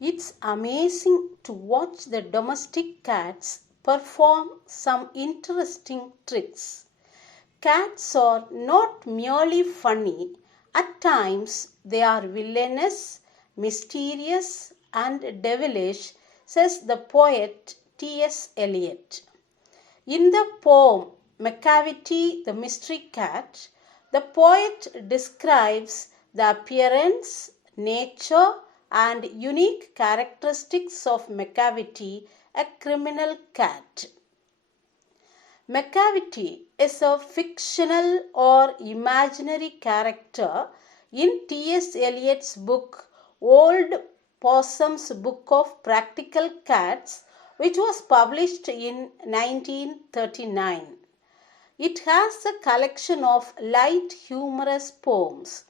It's amazing to watch the domestic cats perform some interesting tricks. Cats are not merely funny, at times they are villainous, mysterious, and devilish, says the poet T.S.Eliot. In the poem Macavity, the Mystery Cat, the poet describes the appearance, nature, and unique characteristics of Macavity, a criminal cat. Macavity is a fictional or imaginary character in T.S. Eliot's book Old Possum's Book of Practical Cats, which was published in 1939. It has a collection of light humorous poems.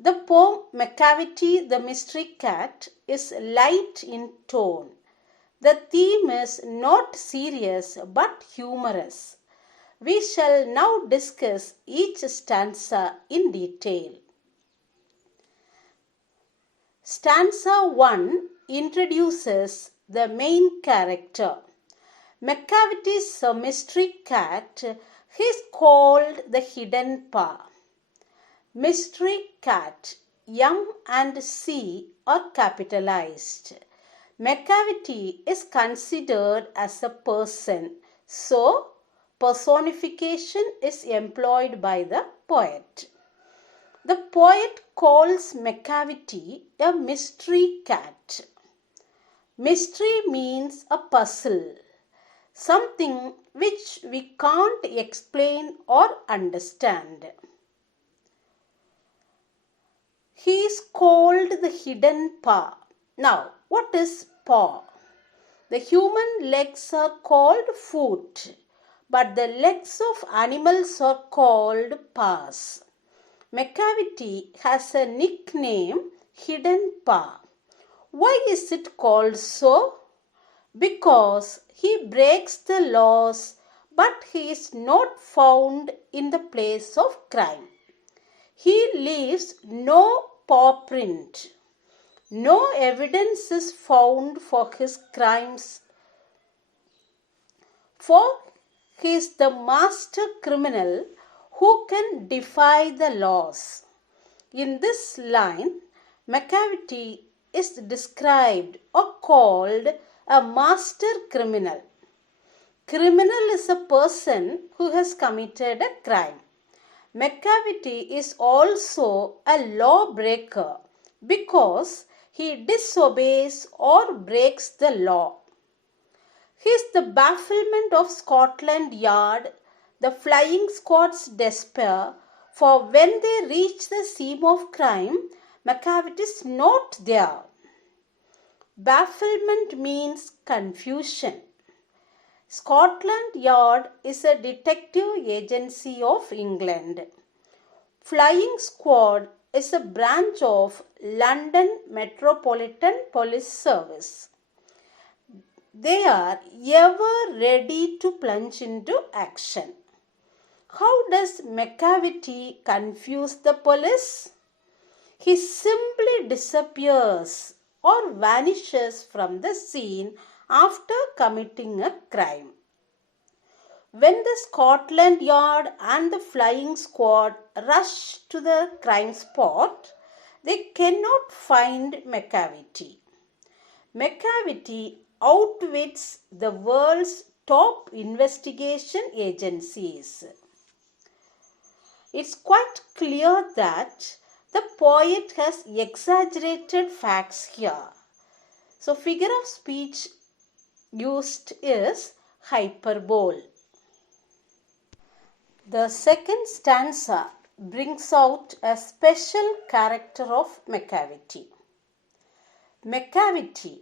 The poem Macavity the Mystery Cat is light in tone. The theme is not serious but humorous. We shall now discuss each stanza in detail. Stanza 1 introduces the main character. Macavity is a mystery cat. He is called the Hidden Paw. Mystery cat, M and C are capitalized. Macavity is considered as a person, so personification is employed by the poet. The poet calls Macavity a mystery cat. Mystery means a puzzle, something which we can't explain or understand. He is called the Hidden Paw. Now, what is paw? The human legs are called foot, but the legs of animals are called paws. Macavity has a nickname, Hidden Paw. Why is it called so? Because he breaks the laws, but he is not found in the place of crime. He leaves no paw print. No evidence is found for his crimes, for he is the master criminal who can defy the laws. In this line, Macavity is described or called a master criminal. Criminal is a person who has committed a crime. Macavity is also a lawbreaker because he disobeys or breaks the law. He is the bafflement of Scotland Yard, the flying squad's despair, for when they reach the scene of crime, Macavity is not there. Bafflement means confusion. Scotland Yard is a detective agency of England. Flying Squad is a branch of London Metropolitan Police Service. They are ever ready to plunge into action. How does Macavity confuse the police? He simply disappears or vanishes from the scene after committing a crime. When the Scotland Yard and the flying squad rush to the crime spot, they cannot find Macavity. Macavity outwits the world's top investigation agencies. It's quite clear that the poet has exaggerated facts here. So, figure of speech used is hyperbole. The second stanza brings out a special character of Macavity. Macavity,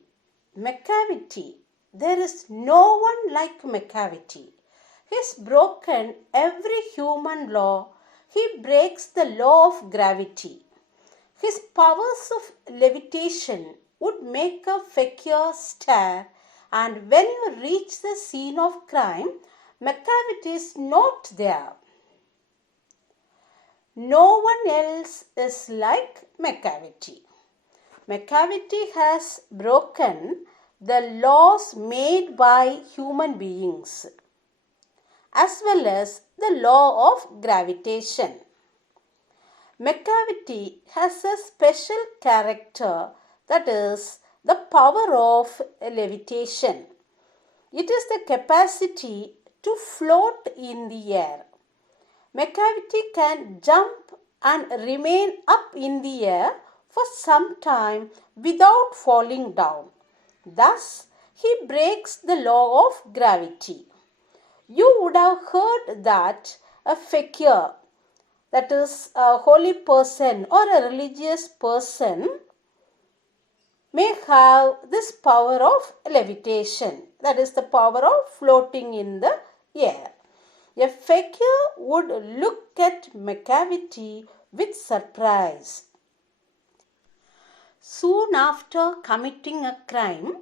Macavity, there is no one like Macavity. He's broken every human law. He breaks the law of gravity. His powers of levitation would make a fakir stare, and when you reach the scene of crime, Macavity is not there. No one else is like Macavity. Macavity has broken the laws made by human beings as well as the law of gravitation. Macavity has a special character, that is the power of levitation. It is the capacity to float in the air. Macavity can jump and remain up in the air for some time without falling down. Thus, he breaks the law of gravity. You would have heard that a fakir, that is a holy person or a religious person, may have this power of levitation, that is the power of floating in the air. A fakir would look at Macavity with surprise. Soon after committing a crime,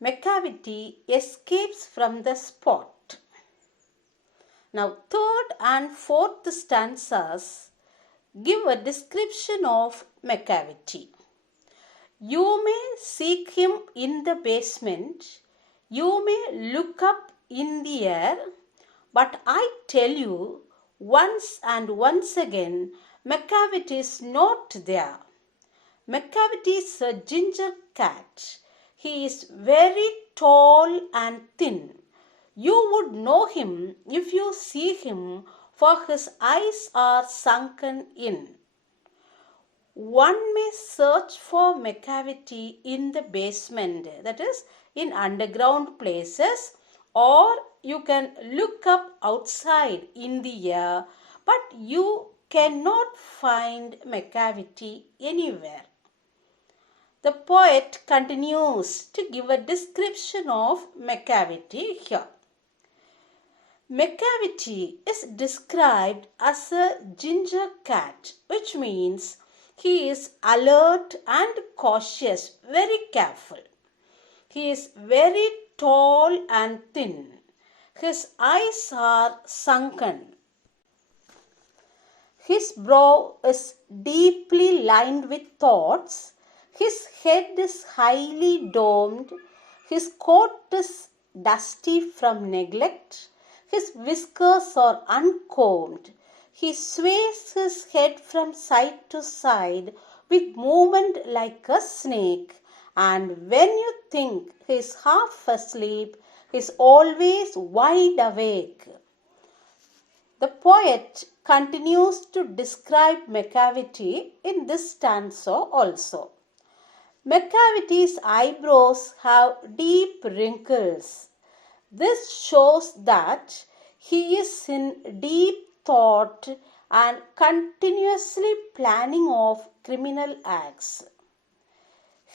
Macavity escapes from the spot. Now, third and fourth stanzas give a description of Macavity. You may seek him in the basement, you may look up in the air, but I tell you once and once again, Macavity is not there. Macavity is a ginger cat. He is very tall and thin. You would know him if you see him, for his eyes are sunken in. One may search for Macavity in the basement, that is in underground places, or you can look up outside in the air, but you cannot find Macavity anywhere. The poet continues to give a description of Macavity here. Macavity is described as a ginger cat, which means he is alert and cautious, very careful. He is very tall and thin. His eyes are sunken. His brow is deeply lined with thoughts. His head is highly domed. His coat is dusty from neglect. His whiskers are uncombed. He sways his head from side to side with movement like a snake. And when you think he is half asleep, he is always wide awake. The poet continues to describe Macavity in this stanza also. Macavity's eyebrows have deep wrinkles. This shows that he is in deep thought and continuously planning of criminal acts.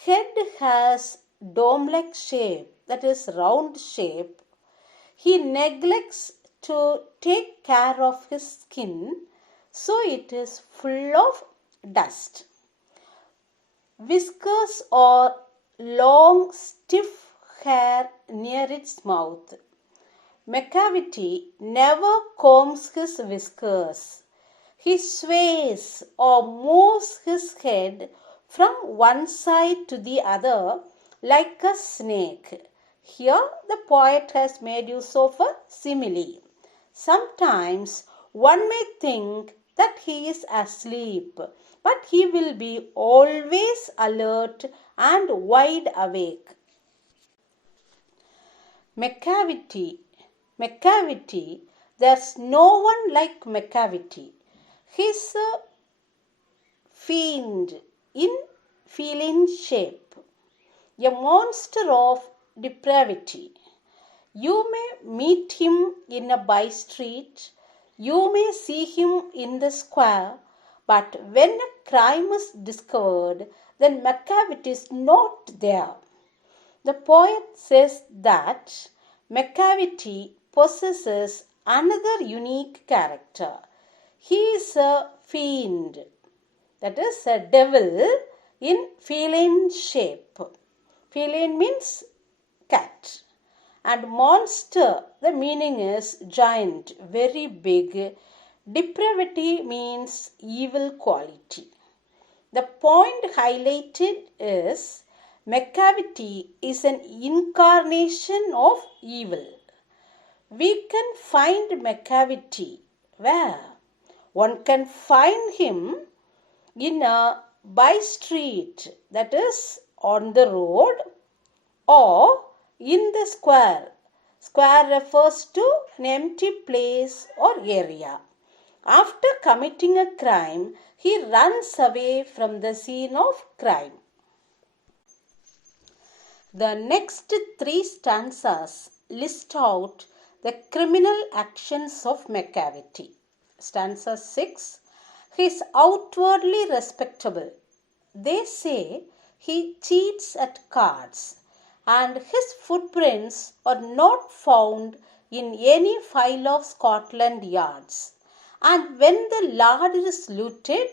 Head has dome-like shape, that is round shape. He neglects to take care of his skin, so it is full of dust. Whiskers are long, stiff hair near its mouth. Macavity never combs his whiskers. He sways or moves his head from one side to the other like a snake. Here the poet has made use of a simile. Sometimes one may think that he is asleep, but he will be always alert and wide awake. Macavity, there's no one like Macavity. He's a fiend in feline shape, a monster of depravity. You may meet him in a by-street, you may see him in the square, but when a crime is discovered, then Macavity is not there. The poet says that Macavity possesses another unique character. He is a fiend, that is a devil in feline shape. Feline means cat. And monster, the meaning is giant, very big. Depravity means evil quality. The point highlighted is Macavity is an incarnation of evil. We can find Macavity where? One can find him in a by street, that is on the road, or in the square. Square refers to an empty place or area. After committing a crime, he runs away from the scene of crime. The next three stanzas list out the criminal actions of Macavity. Stanza 6. He is outwardly respectable. They say he cheats at cards, and his footprints are not found in any file of Scotland yards. And when the larder is looted,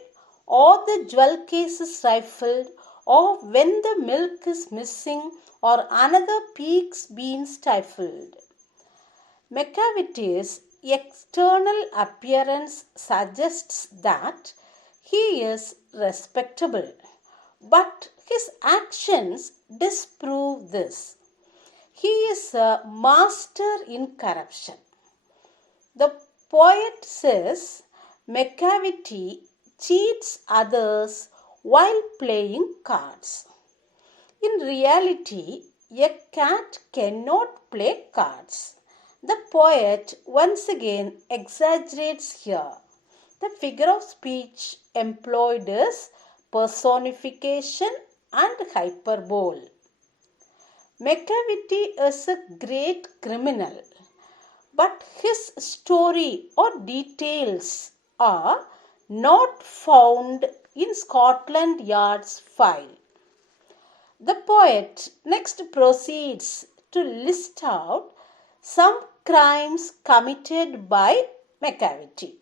or the jewel case is rifled, or when the milk is missing, or another pig's been stifled. Macavity's external appearance suggests that he is respectable, but his actions disprove this. He is a master in corruption. The poet says Macavity cheats others while playing cards. In reality, a cat cannot play cards. The poet once again exaggerates here. The figure of speech employed is personification and hyperbole. Macavity is a great criminal, but his story or details are not found in Scotland Yard's file. The poet next proceeds to list out some crimes committed by Macavity.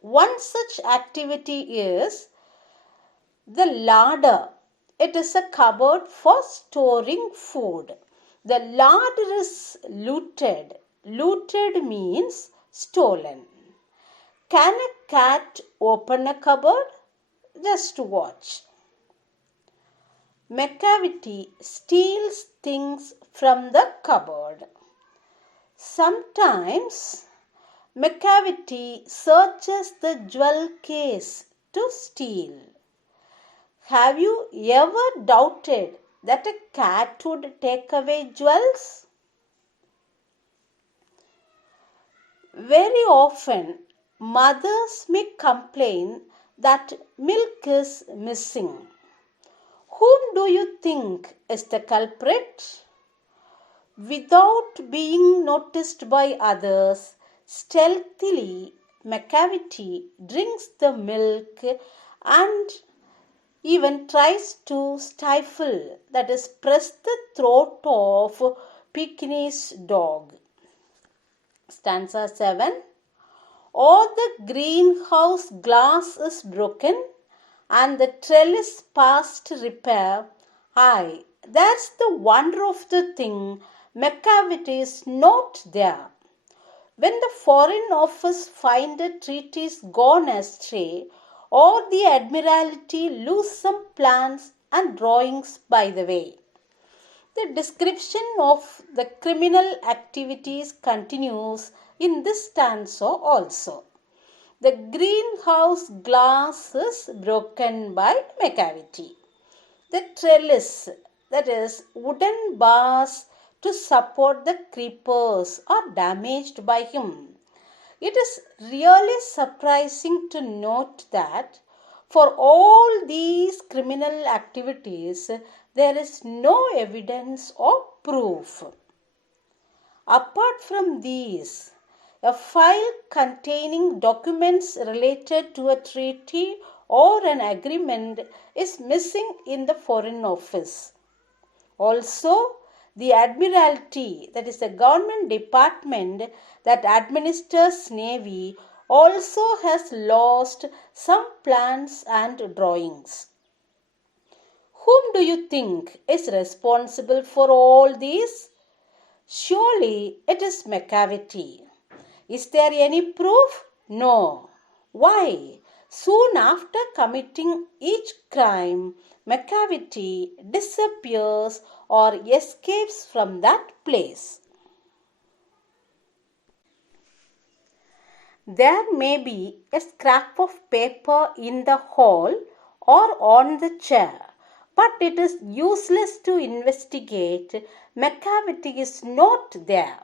One such activity is the larder. It is a cupboard for storing food. The larder is looted. Looted means stolen. Can a cat open a cupboard? Just watch. Macavity steals things from the cupboard. Sometimes Macavity searches the jewel case to steal. Have you ever doubted that a cat would take away jewels? Very often, mothers may complain that milk is missing. Whom do you think is the culprit? Without being noticed by others, stealthily Macavity drinks the milk and even tries to stifle, that is, press the throat of Pekingese dog. Stanza 7. Or the greenhouse glass is broken and the trellis past repair. Aye, that's the wonder of the thing. Macavity is not there. When the Foreign Office find a treatise gone astray, or the Admiralty lose some plans and drawings by the way. The description of the criminal activities continues in this stanza also. The greenhouse glass is broken by Macavity. The trellis, that is, wooden bars to support the creepers, are damaged by him. It is really surprising to note that for all these criminal activities, there is no evidence or proof. Apart from these, a file containing documents related to a treaty or an agreement is missing in the Foreign Office. Also, the Admiralty, that is the government department that administers Navy, also has lost some plans and drawings. Whom do you think is responsible for all these? Surely it is Macavity. Is there any proof? No. Why? Soon after committing each crime, Macavity disappears or escapes from that place. There may be a scrap of paper in the hall or on the chair, but it is useless to investigate. Macavity is not there.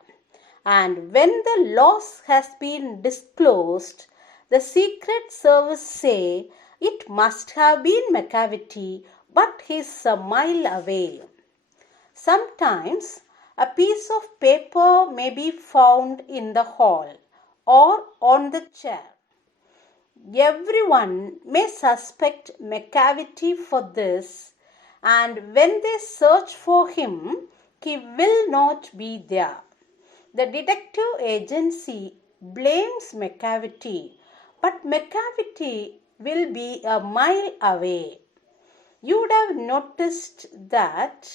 And when the loss has been disclosed, the Secret Service say it must have been Macavity, but he is a mile away. Sometimes a piece of paper may be found in the hall or on the chair. Everyone may suspect Macavity for this, and when they search for him, he will not be there. The detective agency blames Macavity, but Macavity will be a mile away. You would have noticed that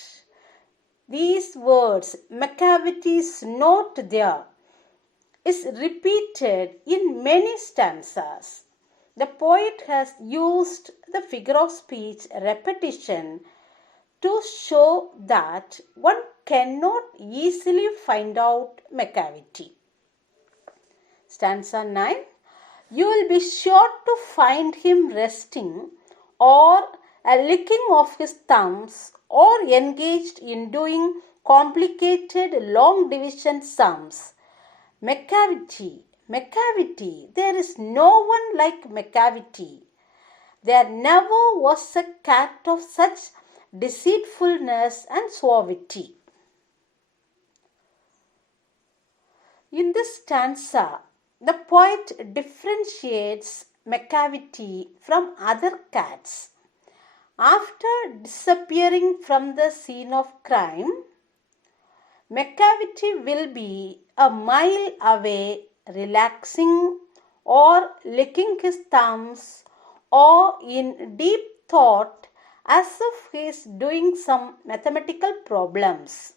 these words, Macavity is not there, is repeated in many stanzas. The poet has used the figure of speech repetition to show that one cannot easily find out Macavity. Stanza 9. You will be sure to find him resting or licking of his thumbs or engaged in doing complicated long division sums. Macavity, Macavity, there is no one like Macavity. There never was a cat of such deceitfulness and suavity. In this stanza, the poet differentiates Macavity from other cats. After disappearing from the scene of crime, Macavity will be a mile away, relaxing or licking his thumbs or in deep thought as if he is doing some mathematical problems.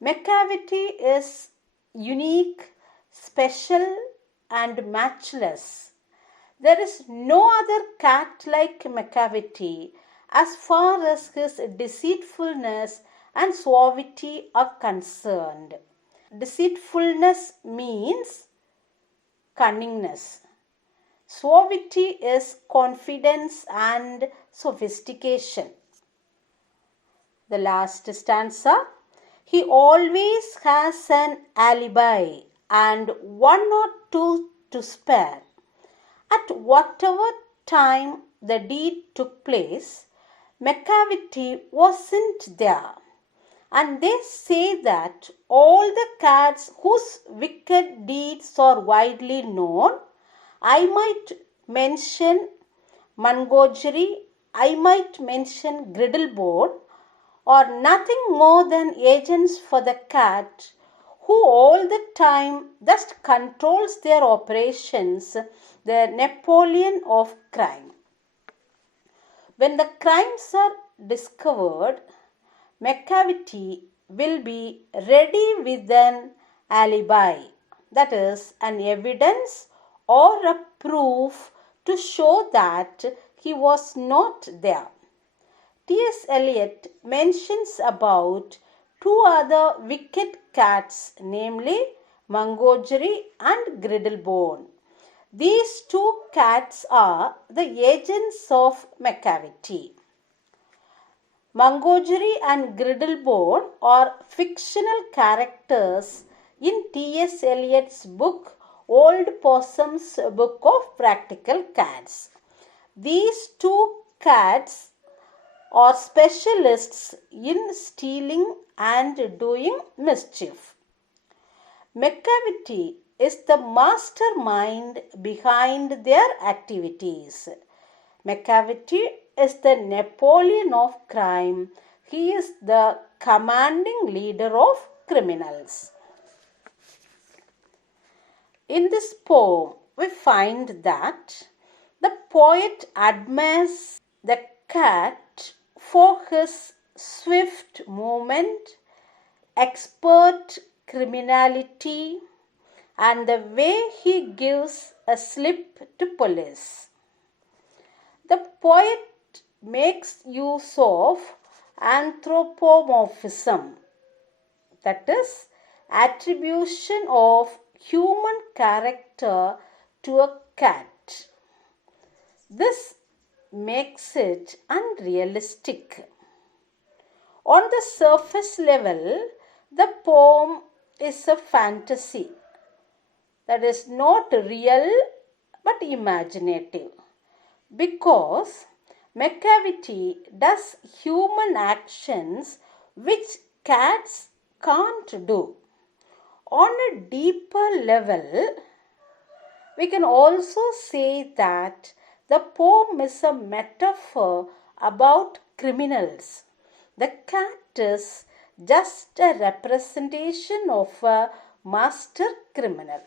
Macavity is unique, special and matchless. There is no other cat like Macavity as far as his deceitfulness and suavity are concerned. Deceitfulness means cunningness. Suavity is confidence and sophistication. The last stanza. He always has an alibi and one or two to spare. At whatever time the deed took place, Macavity wasn't there. And they say that all the cats whose wicked deeds are widely known, I might mention Mungojery, I might mention Griddlebone, are nothing more than agents for the cat who all the time thus controls their operations, the Napoleon of crime. When the crimes are discovered, Macavity will be ready with an alibi, that is, an evidence or a proof to show that he was not there. T.S.Eliot mentions about two other wicked cats, namely Mungojery and Griddlebone. These two cats are the agents of Macavity. Mungojery and Griddlebone are fictional characters in T.S. Eliot's book Old Possum's Book of Practical Cats. These two cats are specialists in stealing and doing mischief. Macavity is the mastermind behind their activities. Macavity is the Napoleon of crime. He is the commanding leader of criminals. In this poem, we find that the poet admires the cat for his swift movement, expert criminality, and the way he gives a slip to police. The poet makes use of anthropomorphism, that is, attribution of human character to a cat. This makes it unrealistic. On the surface level, the poem is a fantasy that is not real but imaginative, because Macavity does human actions which cats can't do. On a deeper level, we can also say that the poem is a metaphor about criminals. The cat is just a representation of a master criminal.